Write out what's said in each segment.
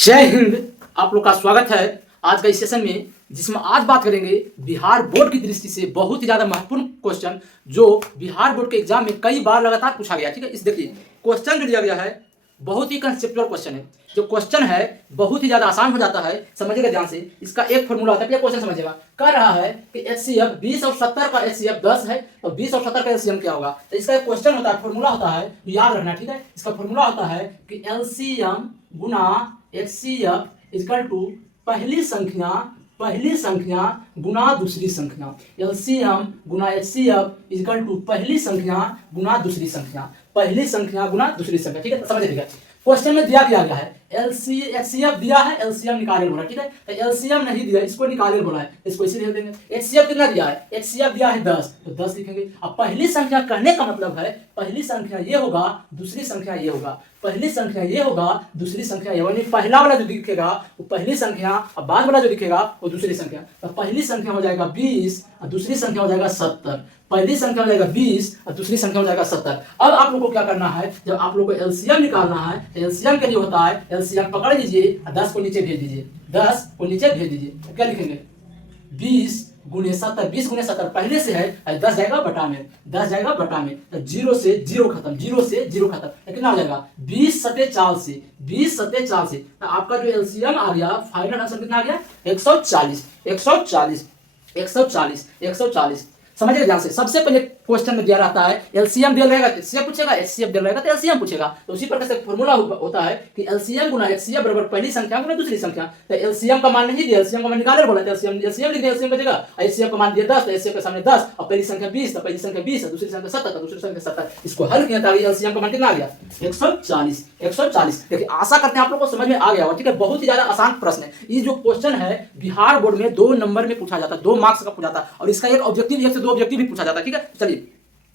जय हिंद। आप लोग का स्वागत है आज का इस सेशन में, जिसमें आज बात करेंगे बिहार बोर्ड की दृष्टि से बहुत ही ज्यादा महत्वपूर्ण क्वेश्चन जो बिहार बोर्ड के एग्जाम में कई बार लगातार पूछा गया। ठीक है, इस देखिए क्वेश्चन जो दिया गया है बहुत ही कंसेप्चुअल क्वेश्चन है। जो क्वेश्चन है बहुत ही ज्यादा आसान हो जाता है, समझिएगा ध्यान से। इसका एक फॉर्मूला होता है, क्वेश्चन समझिएगा। कह रहा है कि एचसीएफ 20 और 70 का एचसीएफ 10 है, तो 20 और 70 का एलसीएम क्या होगा। तो इसका एक क्वेश्चन होता है, फॉर्मूला होता है, तो याद रखना। ठीक है, इसका फॉर्मूला होता है कि एलसीएम गुना एचसीएफ इक्वल टू पहली संख्या गुना दूसरी संख्या। एलसीएम गुना एचसीएफ इक्वल टू पहली संख्या गुना दूसरी संख्या, पहली संख्या गुना दूसरी संख्या। ठीक है, समझ लीजिएगा। क्वेश्चन में दिया गया है एचसीएफ दिया है, एलसीएम निकाले बोला। ठीक है, तो एलसीएम नहीं दिया, इसको निकाले बोला है, इसको इसी लिख देंगे। एचसीएफ कितना दिया है, एचसीएफ दिया है 10, तो 10 लिखेंगे। अब पहली संख्या कहने का मतलब है पहली संख्या ये होगा, दूसरी संख्या ये होगा, पहली संख्या ये होगा, दूसरी संख्या ये होगा। पहला वाला जो दिखेगा वो पहली संख्या, और बाद वाला जो दिखेगा वो दूसरी संख्या। तो पहली संख्या हो जाएगा 20 और दूसरी संख्या हो जाएगा 70। पहली संख्या हो जाएगा 20 और दूसरी संख्या हो जाएगा 70। अब आप लोग को क्या करना है, जब आप लोग को एलसीएम निकालना है तो एलसीएम के लिए होता है, एलसीएम पकड़ लीजिए और 10 को नीचे भेज दीजिए, 10 को नीचे भेज दीजिए। तो क्या लिखेंगे, 20 गुने 70, 20 गुने 70 पहले से है, 10 जाएगा बटा में, 10 जाएगा बटा में, तो 0 से 0 खत्म, 0 से 0 खत्म। तो कितना हो जाएगा 20 सते 40, 20 सते 40। तो आपका जो एलसीएम आ गया, फाइनल आंसर कितना आ गया 140, 140, 140, 140। समझिए ध्यान से। सबसे पहले क्वेश्चन में दिया रहता है एलसीएम दिया रहेगा तो एचसीएफ पूछेगा, एचसीएफ दिया रहेगा तो एलसीएम पूछेगा। तो उसी प्रकार से फॉर्मूला होता है कि एलसीएम गुना एचसीएफ बराबर पहली संख्या गुना दूसरी संख्या। तो एलसीएम का मान नहीं दिया, एलसीएम का मान निकाले बोला, तो एलसीएम लिख दिया एलसीएम की जगह। एचसीएफ का मान दिया 10, तो एचसीएफ के सामने 10, और पहली संख्या 20, तो पहली संख्या 20 और दूसरी संख्या 70, तो दूसरी संख्या 70। इसको हल किया था, एलसीएम का मान कितना आ गया 140, 140। देखिए आशा करते हैं आप लोगों को समझ में आ गया होगा। ठीक है, बहुत ही ज्यादा आसान प्रश्न है। ये जो क्वेश्चन है बिहार बोर्ड में 2 नंबर में पूछा जाता है, 2 मार्क्स का पूछा जाता है, और इसका एक ऑब्जेक्टिव, 1 से 2 ऑब्जेक्टिव भी पूछा जाता है। ठीक है, चलिए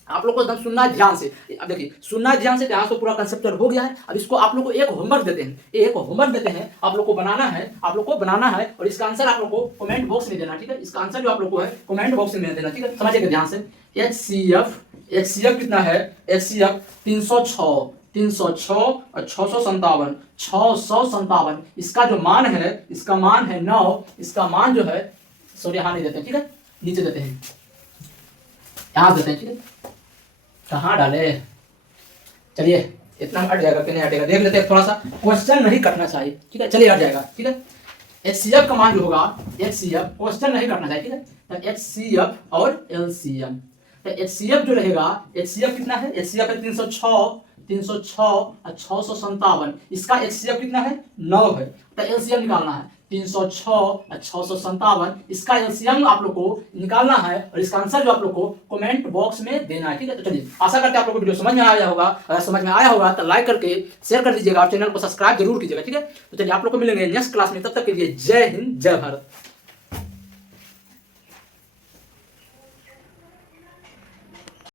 आप लोग को एकदम सुनना है ध्यान से। अब देखिए सुनना है ध्यान से, यहाँ तो पूरा कंसेप्ट हो गया है। अब इसको आप लोग को एक होमवर्क देते हैं, एक होमवर्क देते हैं, आप लोग को बनाना है, आप लोग को बनाना है, और इसका आंसर आप लोग को कमेंट बॉक्स में देना। ठीक है, इसका आंसर जो आप लोग को है कमेंट बॉक्स में देना। ठीक है, समझिएगा ध्यान से। एचसीएफ कितना है, एचसीएफ 306, 306 और 657, 657। इसका जो मान है, इसका मान है 9, इसका मान जो है, सॉरी यहाँ नहीं देते। ठीक है, नीचे देते हैं, यहाँ देते हैं। ठीक है, कहाँ डाले, चलिए इतना हट जाएगा कि नहीं हटेगा देख लेते हैं। थोड़ा सा क्वेश्चन नहीं कटना चाहिए। ठीक है, चलिए हट जाएगा। ठीक है, एचसीएफ का मान जो होगा, एचसीएफ क्वेश्चन नहीं कटना चाहिए। ठीक है, तो एचसीएफ और एलसीएम, तो एचसीएफ जो रहेगा, एचसीएफ कितना है, एचसीएफ है 306, 306 और 657। इसका एचसीएफ कितना है 9 है, तो एलसीएम निकालना है 306 और 657। इसका एलसीएम आप लोग को निकालना है, और इसका आंसर जो आप लोग को कमेंट बॉक्स में देना है। ठीक है, तो चलिए आशा करते हैं आप लोग को वीडियो समझ में आया होगा। अगर समझ में आया होगा तो लाइक करके शेयर कर दीजिएगा, और चैनल को सब्सक्राइब जरूर कीजिएगा। ठीक है, तो चलिए आप लोग को मिलेंगे नेक्स्ट क्लास में, तब तक के लिए जय हिंद, जय भारत।